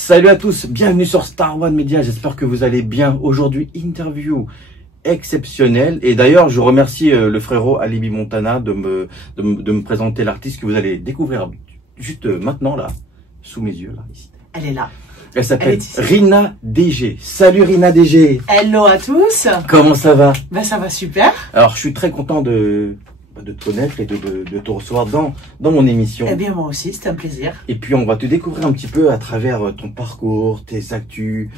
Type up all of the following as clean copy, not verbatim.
Salut à tous, bienvenue sur Star One Media, j'espère que vous allez bien. Aujourd'hui, interview exceptionnelle. Et d'ailleurs, je remercie le frérot Alibi Montana de me présenter l'artiste que vous allez découvrir juste maintenant, là, sous mes yeux. Là, ici. Elle est là. Elle s'appelle Rina DG. Salut Rina DG. Hello à tous. Comment ça va? Ben ça va super. Alors, je suis très content de te connaître et de te recevoir dans mon émission. Eh bien moi aussi, c'est un plaisir. Et puis on va te découvrir un petit peu à travers ton parcours, tes actus,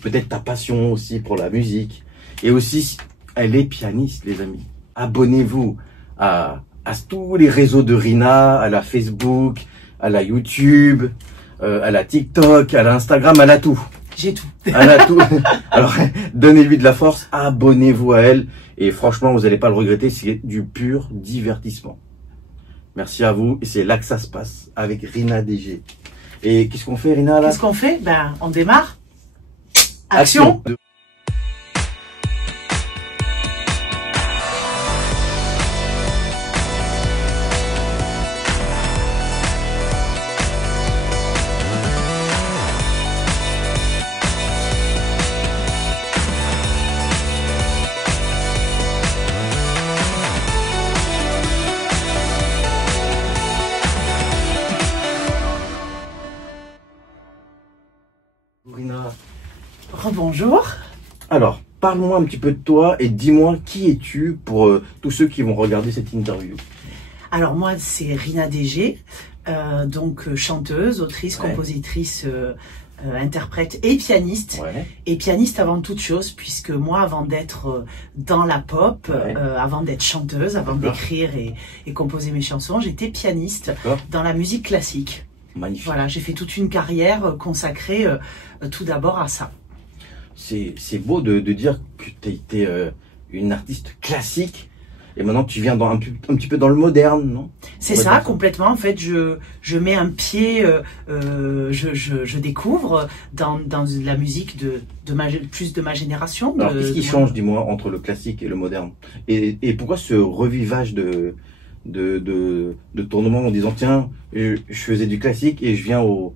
peut-être ta passion aussi pour la musique. Et aussi, elle est pianiste, les amis. Abonnez-vous à tous les réseaux de Rina, à la Facebook, à la YouTube, à la TikTok, à l'Instagram, elle a tout. J'ai tout. Elle a tout. Alors, donnez-lui de la force, abonnez-vous à elle. Et franchement, vous n'allez pas le regretter, c'est du pur divertissement. Merci à vous. Et c'est là que ça se passe avec Rina DG. Et qu'est-ce qu'on fait, Rina, là? Qu'est-ce qu'on fait? Ben, on démarre. Action. Rina. Rebonjour. Alors, parle-moi un petit peu de toi et dis-moi qui es-tu pour tous ceux qui vont regarder cette interview. Alors moi, c'est Rina DG, donc chanteuse, autrice, Ouais. compositrice, interprète et pianiste. Ouais. Et pianiste avant toute chose, puisque moi, avant d'être dans la pop, Ouais. avant d'être chanteuse, avant D'accord. d'écrire et composer mes chansons, j'étais pianiste D'accord. dans la musique classique. Magnifique. Voilà, j'ai fait toute une carrière consacrée tout d'abord à ça. C'est beau de dire que tu as été une artiste classique et maintenant tu viens un petit peu dans le moderne, non? C'est On va ça, dire complètement. En fait, je mets un pied, je découvre dans la musique plus de ma génération. Alors, qu'est-ce qui de change, dis-moi, entre le classique et le moderne? Et pourquoi ce revivage de tournement en disant, tiens, je faisais du classique et je viens au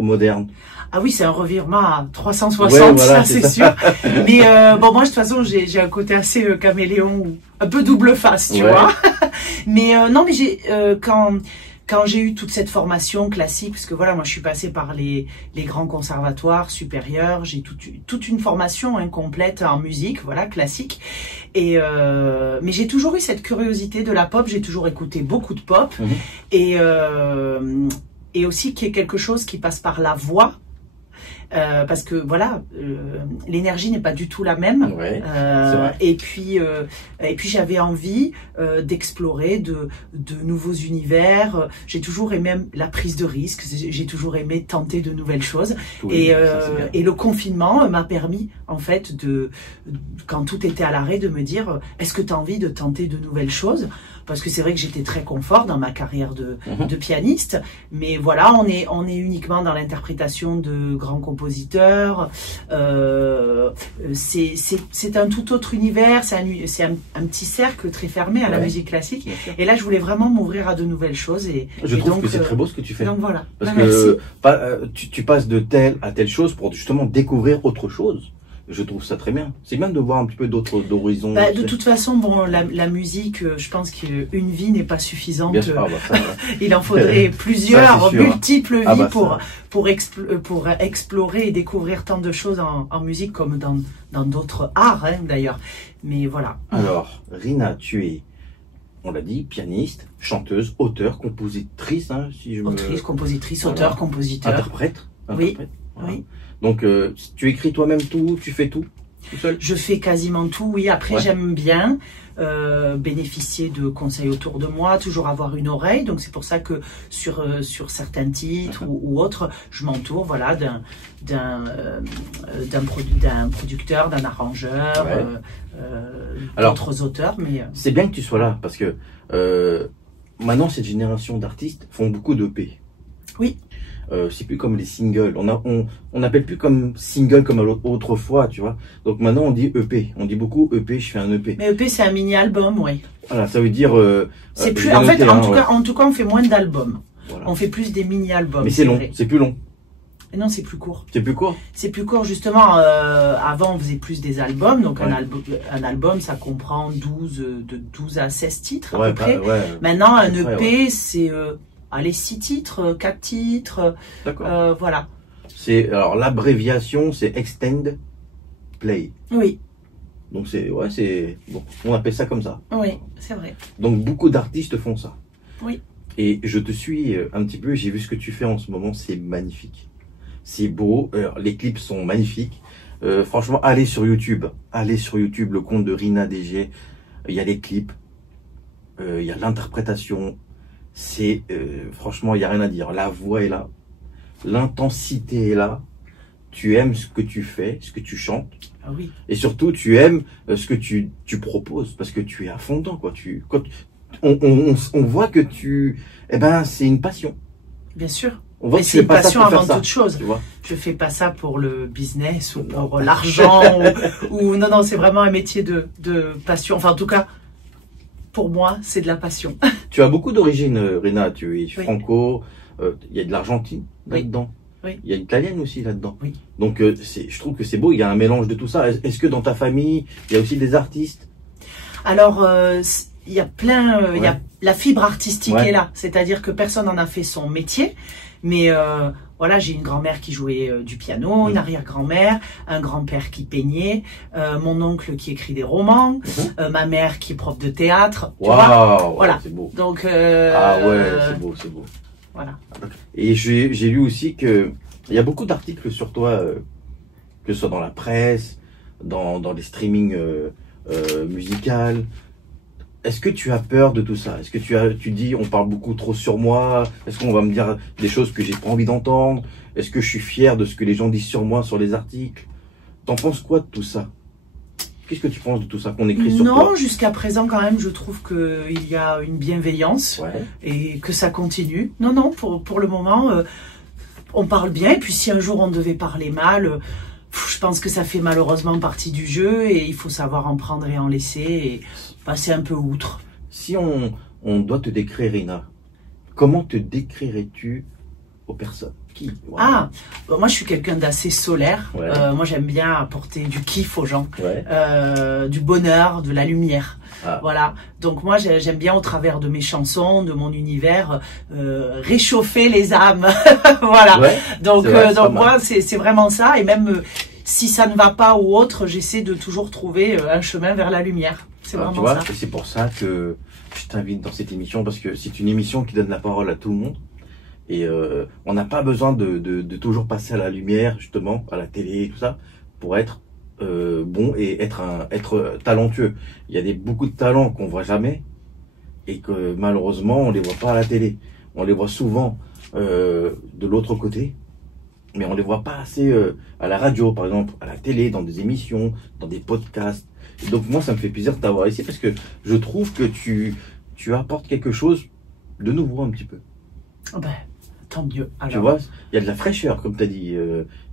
moderne? Ah oui, c'est un revirement à 360, Ouais, voilà, ça c'est sûr. Mais bon, moi de toute façon, j'ai un côté assez caméléon, ou un peu double face, tu Ouais. vois. Mais non, mais quand j'ai eu toute cette formation classique, parce que voilà, moi je suis passée par les grands conservatoires supérieurs, j'ai toute une formation complète en musique, voilà, classique. Et mais j'ai toujours eu cette curiosité de la pop, j'ai toujours écouté beaucoup de pop, et aussi qu'il y ait quelque chose qui passe par la voix. Parce que voilà, l'énergie n'est pas du tout la même. Ouais, c'est vrai. Et puis j'avais envie d'explorer de nouveaux univers. J'ai toujours aimé la prise de risque. J'ai toujours aimé tenter de nouvelles choses. Oui, ça, c'est bien. Et le confinement m'a permis en fait quand tout était à l'arrêt, de me dire est-ce que tu as envie de tenter de nouvelles choses? Parce que c'est vrai que j'étais très confort dans ma carrière de pianiste, mais voilà, on est uniquement dans l'interprétation de grands compositeurs. C'est un tout autre univers, c'est un petit cercle très fermé à la Ouais. musique classique. Bien sûr. Et là, je voulais vraiment m'ouvrir à de nouvelles choses. Je trouve donc, que c'est très beau ce que tu fais. Donc voilà. Parce Ben, que merci. tu passes de telle à telle chose pour justement découvrir autre chose. Je trouve ça très bien. C'est bien de voir un petit peu d'autres horizons. Bah, de toute façon, bon, la musique, je pense qu'une vie n'est pas suffisante. Bien sûr, ah bah ça, Il en faudrait plusieurs, c'est sûr. multiples vies Ah bah pour explorer et découvrir tant de choses en musique comme dans d'autres arts, d'ailleurs. Mais voilà. Alors, Rina, tu es, on l'a dit, pianiste, chanteuse, auteure, compositrice, hein, si je Autrice, compositrice, Voilà. auteur, compositeur. interprète. Oui. Voilà. Oui. Donc, tu écris toi-même tout, tu fais tout seul? Je fais quasiment tout, oui. Après, Ouais. j'aime bien bénéficier de conseils autour de moi, toujours avoir une oreille. Donc, c'est pour ça que sur certains titres ou autres, je m'entoure, voilà, d'un producteur, d'un arrangeur, Alors, d'autres auteurs. Mais c'est bien que tu sois là parce que maintenant, cette génération d'artistes font beaucoup d'EP. oui. C'est plus comme les singles. On n'appelle plus comme single comme autrefois, tu vois. Donc maintenant on dit EP. On dit beaucoup EP. Je fais un EP. Mais EP, c'est un mini-album, oui. Voilà, ça veut dire. C'est plus. j'ai En fait, noté, en tout cas, on fait moins d'albums. Voilà. On fait plus des mini-albums. Mais c'est long. vrai. C'est plus long. Et non, c'est plus court. C'est plus court? C'est plus court, justement. Avant, on faisait plus des albums. Donc, Ouais. un album, ça comprend de 12 à 16 titres, à Ouais, peu près. ouais. Maintenant, un Ouais, EP, c'est, allez, 6 titres, 4 titres, D'accord. voilà. Alors, l'abréviation, c'est Extend Play. Oui, Donc, bon, on appelle ça comme ça. oui, c'est vrai. Donc, beaucoup d'artistes font ça. Oui. Et je te suis un petit peu, j'ai vu ce que tu fais en ce moment, c'est magnifique. C'est beau, les clips sont magnifiques. Franchement, allez sur YouTube, le compte de Rina DG. Il y a les clips, il y a l'interprétation. Franchement, il n'y a rien à dire. La voix est là, l'intensité est là. Tu aimes ce que tu fais, ce que tu chantes. Ah oui. Et surtout, tu aimes ce que tu proposes, parce que tu es à fond dedans, quoi. On voit que c'est une passion. Bien sûr. On voit Mais que tu c'est fais une pas ça passion pour faire avant ça, toute chose. tu vois. Je fais pas ça pour le business ou Non. pour l'argent non, c'est vraiment un métier de passion. Enfin, en tout cas, pour moi, c'est de la passion. Tu as beaucoup d'origine, Rina. Tu es Oui. franco. Il y a de l'Argentine là-dedans. Oui. Il y a une italienne aussi là-dedans. Oui. Donc, je trouve que c'est beau. Il y a un mélange de tout ça. Est-ce que dans ta famille, il y a aussi des artistes? Alors, il y a plein, il y a Ouais. la fibre artistique Ouais. est là. C'est-à-dire que personne n'en a fait son métier. Mais voilà, j'ai une grand-mère qui jouait du piano, une arrière-grand-mère, un grand-père qui peignait, mon oncle qui écrit des romans, ma mère qui est prof de théâtre. Tu vois. Waouh, Voilà. c'est beau. Donc, Ah ouais, c'est beau. voilà. Et j'ai lu aussi que il y a beaucoup d'articles sur toi, que ce soit dans la presse, dans les streamings musicales. Est-ce que tu as peur de tout ça? Est-ce que tu dis on parle beaucoup trop sur moi? Est-ce qu'on va me dire des choses que j'ai pas envie d'entendre? Est-ce que je suis fier de ce que les gens disent sur moi, sur les articles? T'en penses quoi de tout ça? Qu'est-ce que tu penses de tout ça qu'on écrit sur toi? Non, jusqu'à présent quand même, je trouve qu'il y a une bienveillance Ouais. et que ça continue. Non, pour le moment, on parle bien. Et puis si un jour on devait parler mal, je pense que ça fait malheureusement partie du jeu et il faut savoir en prendre et en laisser et passer un peu outre. Si on doit te décrire, Rina, comment te décrirais-tu aux personnes? Qui? Ah, moi je suis quelqu'un d'assez solaire. Ouais. Moi j'aime bien apporter du kiff aux gens, Ouais. du bonheur, de la lumière. Ah. Voilà. Donc moi j'aime bien au travers de mes chansons, de mon univers, réchauffer les âmes. Voilà. Ouais. Donc C'est vrai, c'est pas mal. moi c'est vraiment ça. Et même si ça ne va pas ou autre, j'essaie de toujours trouver un chemin vers la lumière. C'est Alors, vraiment tu vois, ça. et c'est pour ça que je t'invite dans cette émission, parce que c'est une émission qui donne la parole à tout le monde. Et on n'a pas besoin de toujours passer à la lumière, justement, à la télé, tout ça, pour être bon et être talentueux. Il y a beaucoup de talents qu'on voit jamais et que malheureusement on les voit pas à la télé. On les voit souvent de l'autre côté, mais on les voit pas assez à la radio, par exemple, à la télé, dans des émissions, dans des podcasts. Et donc moi, ça me fait plaisir de t'avoir ici parce que je trouve que tu apportes quelque chose de nouveau un petit peu. Ben, tant mieux. Alors, Tu vois, il y a de la fraîcheur, comme tu as dit.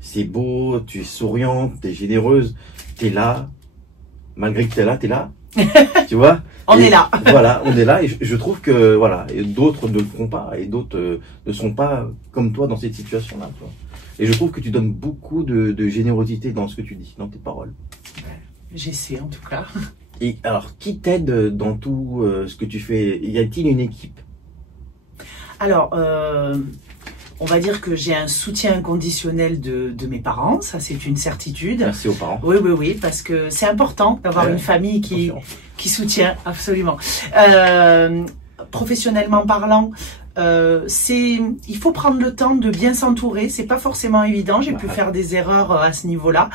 C'est beau, tu es souriante, tu es généreuse, tu es là. Malgré que tu es là, tu es là. Tu vois on Et est là. Voilà, on est là. Et je trouve que voilà, et d'autres ne le font pas. Et d'autres ne sont pas comme toi dans cette situation-là. Tu vois. Et je trouve que tu donnes beaucoup de générosité dans ce que tu dis, dans tes paroles. J'essaie en tout cas. Et alors, qui t'aide dans tout ce que tu fais? Y a-t-il une équipe? Alors, on va dire que j'ai un soutien inconditionnel de mes parents, ça c'est une certitude. Merci aux parents. Oui, parce que c'est important d'avoir Ouais, une famille attention. qui soutient, absolument. Professionnellement parlant, il faut prendre le temps de bien s'entourer. C'est pas forcément évident. J'ai pu Ouais. faire des erreurs à ce niveau-là.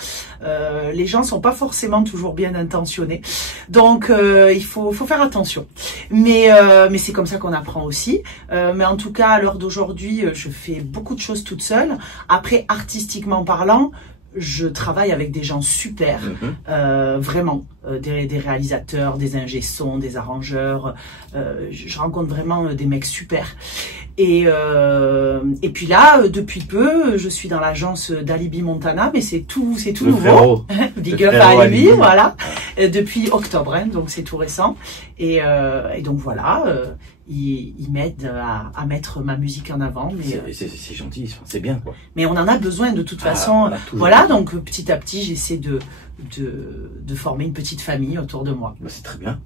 Les gens sont pas forcément toujours bien intentionnés, donc il faut faire attention. Mais c'est comme ça qu'on apprend aussi. Mais en tout cas, à l'heure d'aujourd'hui, je fais beaucoup de choses toute seule. Après, artistiquement parlant, je travaille avec des gens super, vraiment, des réalisateurs, des ingé-sons, des arrangeurs. Je rencontre vraiment des mecs super. Et puis là, depuis peu, je suis dans l'agence d'Alibi Montana, mais c'est tout nouveau. Big up à Alibi, voilà. Depuis octobre, hein, donc c'est tout récent. Et donc voilà, ils m'aident à mettre ma musique en avant. C'est gentil, c'est bien quoi. Mais on en a besoin de toute façon. Voilà, donc petit à petit, j'essaie de former une petite famille autour de moi. Bah, c'est très bien.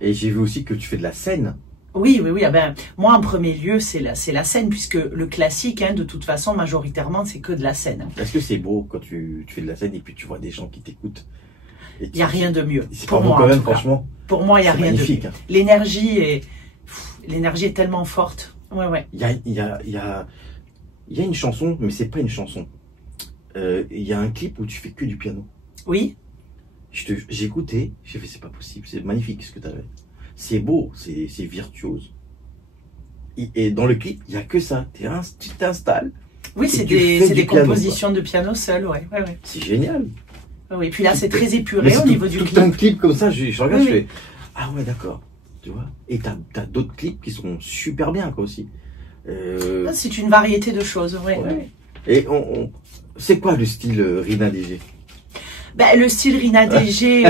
Et j'ai vu aussi que tu fais de la scène. Oui. Ah ben, moi, en premier lieu, c'est la scène, puisque le classique, hein, de toute façon, majoritairement, c'est que de la scène. Est-ce que c'est beau quand tu fais de la scène et puis tu vois des gens qui t'écoutent? Il n'y a rien de mieux. C'est pour moi, quand même, franchement. Pour moi, il n'y a rien de mieux. Hein. L'énergie est tellement forte. Ouais. Il y a une chanson, mais c'est pas une chanson. Il y a un clip où tu fais que du piano. Oui. J'ai écouté, j'ai fait c'est pas possible, c'est magnifique ce que tu avais. C'est beau, c'est virtuose. Et dans le clip, il n'y a que ça. Tu t'installes. Oui, c'est des compositions de piano seul, ouais. C'est génial. Oui, puis là, c'est très épuré au niveau du clip. Tout un clip comme ça, je regarde, je fais ah ouais, d'accord. Tu vois. Et t'as d'autres clips qui sont super bien, quoi, aussi. C'est une variété de choses, ouais. Et c'est quoi le style Rina DG? Ben, le style Rina DG,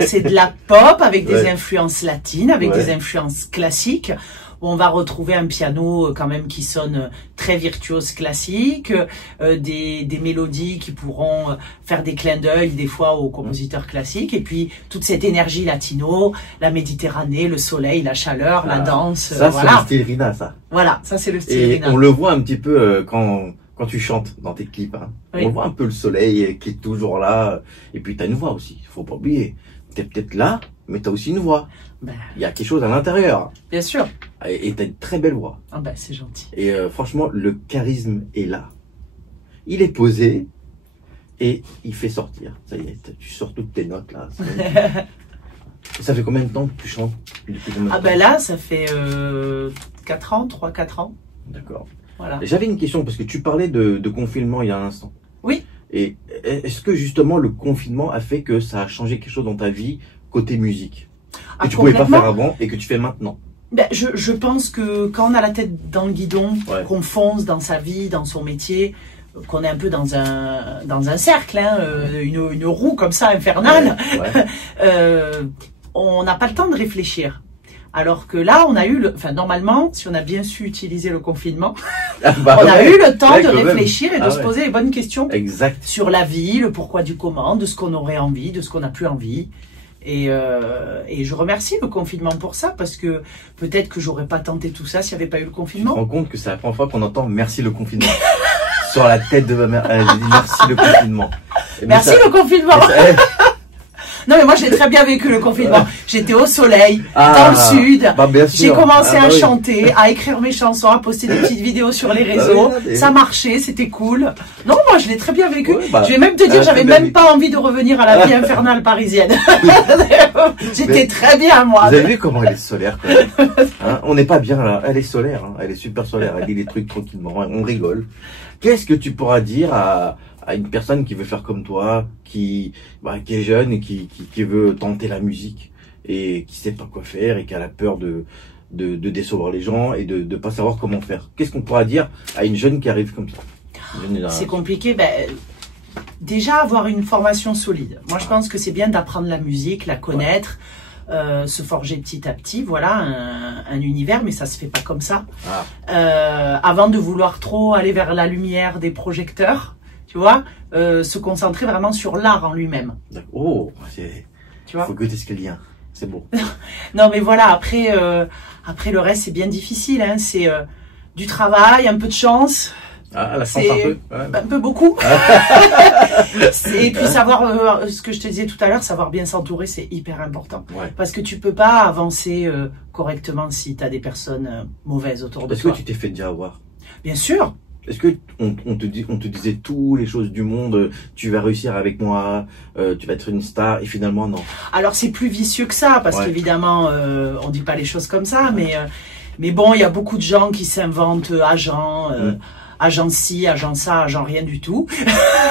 c'est de la pop avec des influences latines, avec des influences classiques. Où on va retrouver un piano quand même qui sonne très virtuose classique, des mélodies qui pourront faire des clins d'œil des fois aux compositeurs classiques, et puis toute cette énergie latino, la Méditerranée, le soleil, la chaleur, la danse. Ça, c'est le style Rina, ça. Voilà, ça c'est le style Rina. On le voit un petit peu quand tu chantes dans tes clips. Hein. On voit un peu le soleil qui est toujours là, et puis t'as une voix aussi, faut pas oublier. T'es peut-être là, mais t'as aussi une voix. Il y a quelque chose à l'intérieur. Bien sûr. Et t'as une très belle voix. Ah ben, c'est gentil. Et franchement, le charisme est là. Il est posé et il fait sortir. Ça y est, tu sors toutes tes notes là. Ça fait combien de temps que tu chantes? Ah ben là, ça fait 4 ans, 3-4 ans. D'accord. Voilà. J'avais une question parce que tu parlais de confinement il y a un instant. Oui. Et est-ce que justement le confinement a fait que ça a changé quelque chose dans ta vie côté musique? Que tu pouvais pas faire avant et que tu fais maintenant? Ben, je pense que quand on a la tête dans le guidon, qu'on fonce dans sa vie, dans son métier, qu'on est un peu dans un cercle, hein, une roue comme ça infernale, on n'a pas le temps de réfléchir. Alors que là, on a eu normalement, si on a bien su utiliser le confinement, on a eu le temps de réfléchir et de se poser les bonnes questions sur la vie, le pourquoi du comment, de ce qu'on aurait envie, de ce qu'on n'a plus envie. Et je remercie le confinement pour ça, parce que peut-être que j'aurais pas tenté tout ça s'il n'y avait pas eu le confinement. Tu te rends compte que c'est la première fois qu'on entend merci le confinement sur la tête de ma mère. Elle dit merci le confinement. Merci le confinement. Non mais moi j'ai très bien vécu le confinement. J'étais au soleil, dans le sud. J'ai commencé à chanter, à écrire mes chansons, à poster des petites vidéos sur les réseaux. Ça marchait, c'était cool. Non, moi je l'ai très bien vécu. Je vais même te dire, j'avais même pas envie de revenir à la vie infernale parisienne. J'étais très bien moi. Vous avez vu comment elle est solaire quand même, hein? On n'est pas bien là. Elle est solaire, hein? Elle est super solaire. Elle dit des trucs tranquillement. On rigole. Qu'est-ce que tu pourras dire à une personne qui veut faire comme toi, qui est jeune et qui veut tenter la musique et qui sait pas quoi faire et qui a la peur de décevoir les gens et de pas savoir comment faire? Qu'est-ce qu'on pourra dire à une jeune qui arrive comme ça? C'est compliqué. Déjà avoir une formation solide. Moi, je pense que c'est bien d'apprendre la musique, la connaître, se forger petit à petit. Voilà, un univers, mais ça se fait pas comme ça. Avant de vouloir trop aller vers la lumière des projecteurs, tu vois, se concentrer vraiment sur l'art en lui-même. Oh, tu vois, faut que t'aies ce lien, c'est beau. Non, mais voilà, après le reste, c'est bien difficile, hein. C'est du travail, un peu de chance. La chance un peu. Un peu beaucoup. Et puis savoir, ce que je te disais tout à l'heure, savoir bien s'entourer, c'est hyper important. Parce que tu peux pas avancer correctement si tu as des personnes mauvaises autour de toi. Est-ce que tu t'es fait déjà avoir? Bien sûr. Est-ce que on te disait toutes les choses du monde, tu vas réussir avec moi, tu vas être une star, et finalement non? Alors c'est plus vicieux que ça, parce qu'évidemment, on dit pas les choses comme ça, mais bon, il y a beaucoup de gens qui s'inventent agents, agent ci, agent ça, agent rien du tout.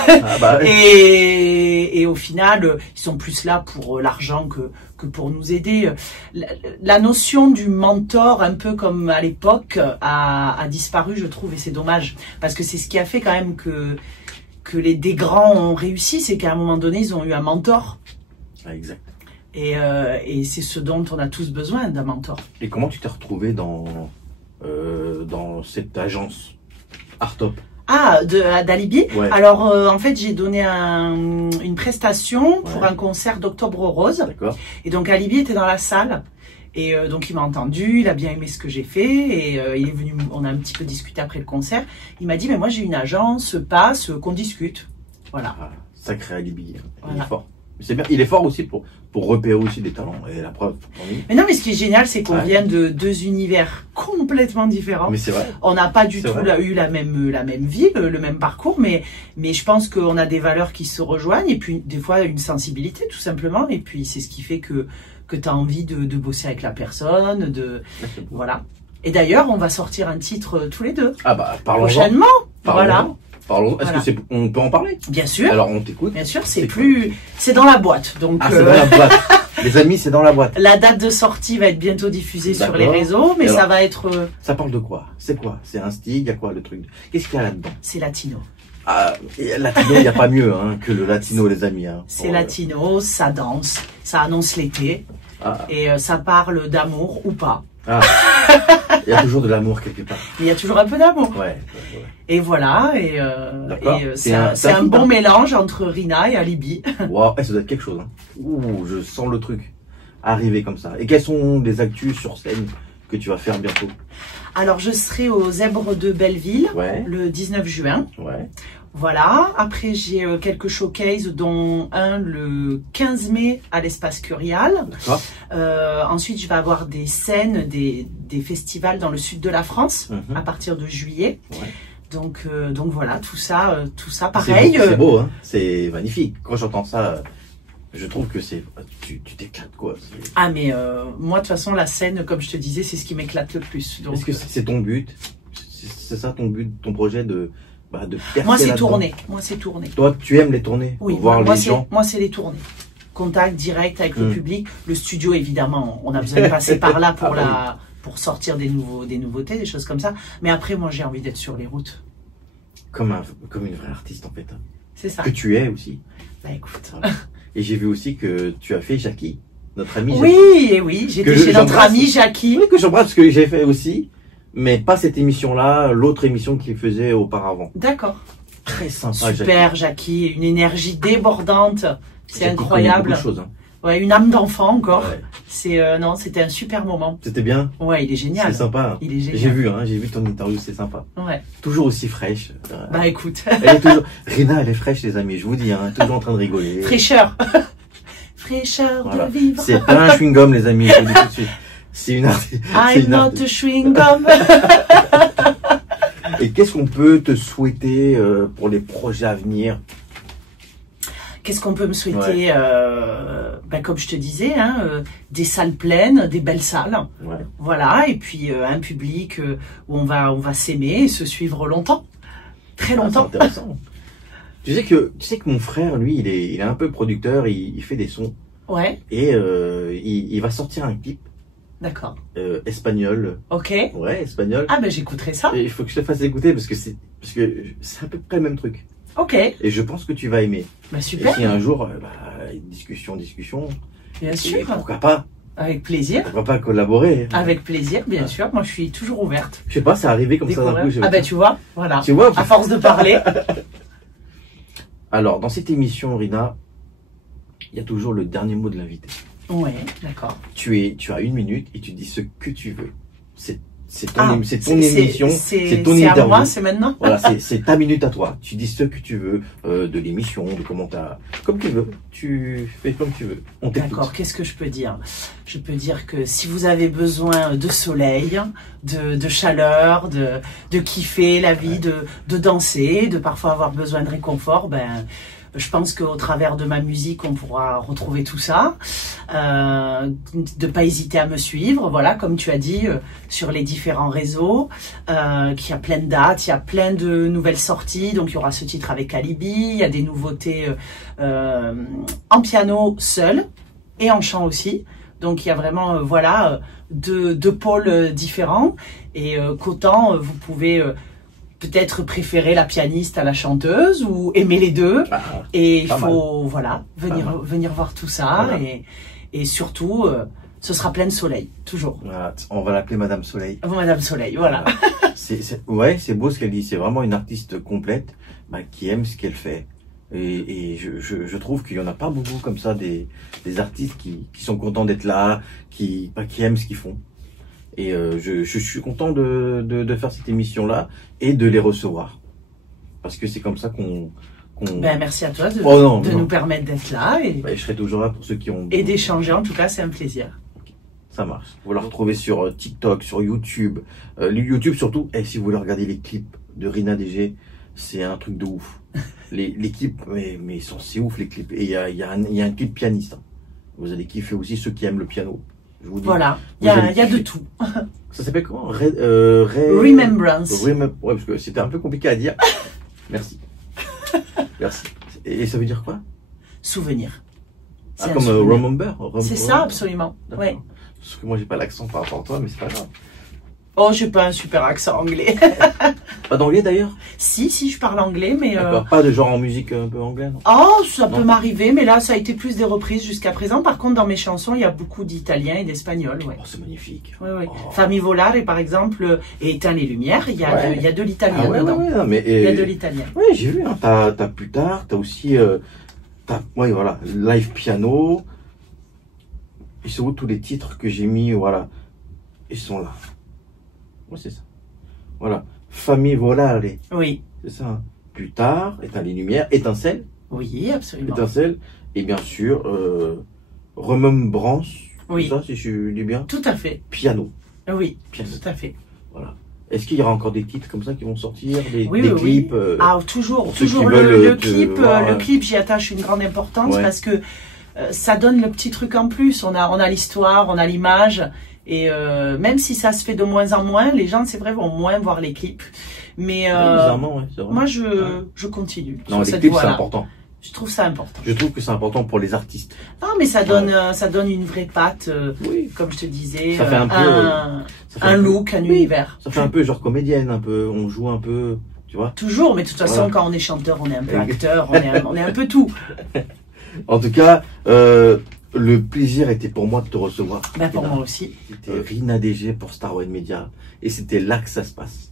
Ah bah, ouais. Et au final, ils sont plus là pour l'argent que pour nous aider. La notion du mentor, un peu comme à l'époque, a disparu, je trouve, et c'est dommage. Parce que c'est ce qui a fait quand même que des grands ont réussi, c'est qu'à un moment donné, ils ont eu un mentor. Ah, exact. Et c'est ce dont on a tous besoin, d'un mentor. Et comment tu t'es retrouvé dans cette agence Artop? Ah, d'Alibi. Ouais. Alors, en fait, j'ai donné une prestation pour Ouais. un concert d'Octobre Rose. D'accord. Et donc, Alibi était dans la salle. Et donc, il m'a entendu, il a bien aimé ce que j'ai fait. Et il est venu, on a un petit peu discuté après le concert. Il m'a dit, mais moi, j'ai une agence, passe, qu'on discute. Voilà. Ah, sacré alibi. Il Voilà. est fort. C'est bien. Il est fort aussi pour repérer aussi des talents. Et la preuve. Oui. Mais non, mais ce qui est génial, c'est qu'on Ouais. vient de deux univers complètement différents. Mais c'est vrai. On n'a pas du C'est tout vrai. eu la même vie, le même parcours, mais je pense qu'on a des valeurs qui se rejoignent et puis des fois une sensibilité tout simplement. Et puis c'est ce qui fait que tu as envie de bosser avec la personne, Ah, c'est beau. voilà. Et d'ailleurs, on va sortir un titre tous les deux Ah bah, parlons-en. prochainement. Voilà, Parlons. Est-ce Voilà. que on peut en parler? bien sûr. Alors, on t'écoute. Bien sûr, C'est c'est dans la boîte. Donc Ah, c'est dans la boîte. Les amis, c'est dans la boîte. la date de sortie va être bientôt diffusée sur les D'accord. réseaux, mais Et ça alors va être Ça parle de quoi? C'est quoi? C'est un style? Il y a quoi le truc? Qu'est-ce qu'il y a là-dedans? c'est latino. Ah, et latino, il n'y a pas mieux hein, que le latino, les amis. Hein. C'est Pour, latino, ça danse, ça annonce l'été Ah, et ça parle d'amour ou pas. ah. Il y a toujours de l'amour quelque part. Mais il y a toujours un peu d'amour. Ouais. Et voilà, D'accord. c'est un coup, bon hein. mélange entre Rina et Alibi. Wow, ça doit être quelque chose. Hein. Ouh, je sens le truc arriver comme ça. Et quelles sont les actus sur scène que tu vas faire bientôt? Alors je serai au Zèbre de Belleville Ouais. le 19 juin. Ouais. Voilà. Après j'ai quelques showcases dont un le 15 mai à l'Espace Curial. D'accord. Ensuite je vais avoir des scènes, des festivals dans le sud de la France Mhm. à partir de juillet. Ouais. Donc voilà, tout ça pareil. C'est beau, hein. C'est magnifique. Quand j'entends ça, je trouve que tu t'éclates quoi. Ah mais moi de toute façon la scène, comme je te disais, c'est ce qui m'éclate le plus. Donc Est-ce que c'est ton but? C'est ça ton but, ton projet de percer moi c'est là-dedans? tourner. Moi c'est tourner. Toi, tu aimes les tournées? Oui, Voir moi les gens? c'est les tournées. Contact direct avec le Mm. public. Le studio évidemment, on a besoin de passer par là pour Ah pour sortir des nouveautés, des choses comme ça. Mais après moi j'ai envie d'être sur les routes. Comme une vraie artiste en fait. Hein. C'est ça. Que tu es aussi. Bah écoute. Voilà. Et j'ai vu aussi que tu as fait Jackie, notre ami Jackie. Oui, et oui, j'étais Que chez notre j'embrasse. ami Jackie. Oui, que j'embrasse parce que j'ai fait aussi, mais pas cette émission-là, l'autre émission qu'il faisait auparavant. D'accord. Très sympa, Super Jackie, une énergie débordante. C'est Jackie incroyable. connaît beaucoup de choses, hein. Ouais, une âme d'enfant encore. Ouais. Non, c'était un super moment. C'était bien, Ouais, il est génial. c'est sympa. Hein. Il est génial. J'ai vu ton interview, c'est sympa. Ouais. Toujours aussi fraîche. Bah écoute, Elle est toujours... Rina, elle est fraîche, les amis, je vous dis, hein, toujours en train de rigoler. fraîcheur. Fraîcheur Voilà. de vivre. C'est pas un chewing-gum, les amis, je vous le dis tout de suite. C'est une artiste. I'm not a chewing gum. Et qu'est-ce qu'on peut te souhaiter pour les projets à venir? Qu'est-ce qu'on peut me souhaiter bah, comme je te disais, hein, des salles pleines, des belles salles. Ouais. Voilà, et puis un public où on va s'aimer et se suivre longtemps. Très Ah, longtemps. c'est intéressant. Tu sais que mon frère, lui, il est un peu producteur, il fait des sons Ouais, et il va sortir un clip d'accord. espagnol. Ok. Ouais, espagnol. Ah ben j'écouterai ça. Et il faut que je te fasse écouter parce que c'est à peu près le même truc. Ok. Et je pense que tu vas aimer. Bah Et super. si un jour, discussion, Bien et sûr. pourquoi pas Avec plaisir. collaborer. Avec plaisir, bien Ouais. sûr. Moi je suis toujours ouverte. Je sais pas, c'est arrivé comme ça d'un coup. Ah ben tu vois, voilà. Tu vois. À force de parler. Alors, dans cette émission, Rina, il y a toujours le dernier mot de l'invité. Ouais, d'accord. Tu as 1 minute et tu dis ce que tu veux. C'est ton émission, c'est ton C'est à interview. moi, c'est maintenant. Voilà, c'est ta minute à toi. Tu dis ce que tu veux de l'émission, de comment comme tu veux. Tu fais comme tu veux. On t'écoute. D'accord, qu'est-ce que je peux dire? Je peux dire que si vous avez besoin de soleil, de chaleur, de kiffer la vie, de danser, de parfois avoir besoin de réconfort, ben je pense qu'au travers de ma musique, on pourra retrouver tout ça. De pas hésiter à me suivre, voilà, comme tu as dit, sur les différents réseaux, qu'il y a plein de dates, il y a plein de nouvelles sorties. Donc il y aura ce titre avec Alibi, il y a des nouveautés en piano seul et en chant aussi. Donc il y a vraiment voilà deux pôles différents et qu'autant vous pouvez peut-être préférer la pianiste à la chanteuse ou aimer les deux. Et il faut voilà venir voir tout ça voilà. Et surtout ce sera plein de soleil toujours. Voilà, on va l'appeler Madame Soleil. Madame Soleil, voilà. Ouais, c'est beau ce qu'elle dit. C'est vraiment une artiste complète qui aime ce qu'elle fait. Et je trouve qu'il y en a pas beaucoup comme ça des artistes qui sont contents d'être là, qui aiment ce qu'ils font. Et je suis content de faire cette émission là et de les recevoir parce que c'est comme ça qu'on Ben merci à toi de nous permettre d'être là et je serai toujours là pour ceux qui ont et d'échanger. En tout cas, c'est un plaisir. Ça marche. Vous la retrouvez sur TikTok, sur YouTube, YouTube surtout. Et si vous voulez regarder les clips de Rina DG, c'est un truc de ouf. Les clips, mais c'est ouf les clips. Et il y a un clip pianiste. Hein. Vous allez kiffer aussi ceux qui aiment le piano. Je vous dis, voilà, il y a de tout. Ça s'appelle comment? Remembrance. Ouais, parce que c'était un peu compliqué à dire. Merci. Merci. Et ça veut dire quoi? Souvenir. Comme remember. C'est ça, absolument. Ouais. Parce que moi j'ai pas l'accent par rapport à toi, mais c'est pas grave. Oh, j'ai pas un super accent anglais. Pas d'anglais d'ailleurs? Si, je parle anglais, mais... Pas de genre en musique un peu anglais, non? Oh, ça peut m'arriver, mais là, ça a été plus des reprises jusqu'à présent. Par contre, dans mes chansons, il y a beaucoup d'italien et d'espagnol, ouais. Oh, c'est magnifique. Oui. Oh. Famille Volare, par exemple, et Éteins les lumières, il y a de l'italien dedans. Il y a de l'italien. Oui, j'ai vu, hein. T'as plus tard, t'as aussi... ouais, voilà, live piano. Et c'est où tous les titres que j'ai mis, voilà. Ils sont là. Ouais, c'est ça. Voilà. Famille Volare. Oui. C'est ça. Hein. Plus tard, Éteins les lumières, Étincelle. Oui, absolument. Étincelle. Et bien sûr, Remembrance. Oui. Ça, si je dis bien. Tout à fait. Piano. Oui, Piano. tout à fait. Voilà. Est-ce qu'il y aura encore des titres comme ça qui vont sortir, des Oui. clips Toujours le clip, j'y attache une grande importance parce que ça donne le petit truc en plus. On a l'histoire, on a l'image. Et même si ça se fait de moins en moins, les gens, c'est vrai, vont moins voir les clips. Mais bizarrement, c'est vrai. moi, je continue. Non, les clips, c'est important. Je trouve ça important. Je trouve que c'est important pour les artistes. Non, mais ça donne une vraie patte, comme je te disais. Ça fait un look, un univers. Ça fait un peu genre comédienne, un peu. On joue un peu, tu vois. Toujours, mais de toute façon, quand on est chanteur, on est un peu acteur, on est un peu tout. En tout cas, le plaisir était pour moi de te recevoir. Ben pour moi aussi. C'était Rina DG pour Star One Media. Et c'était là que ça se passe.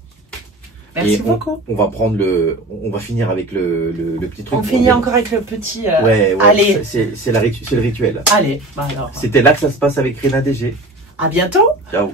Merci beaucoup. On va finir avec le petit truc. On finit encore avec le petit. Ouais. Allez. C'est le rituel. Allez, bah alors. C'était là que ça se passe avec Rina DG. À bientôt. Ciao.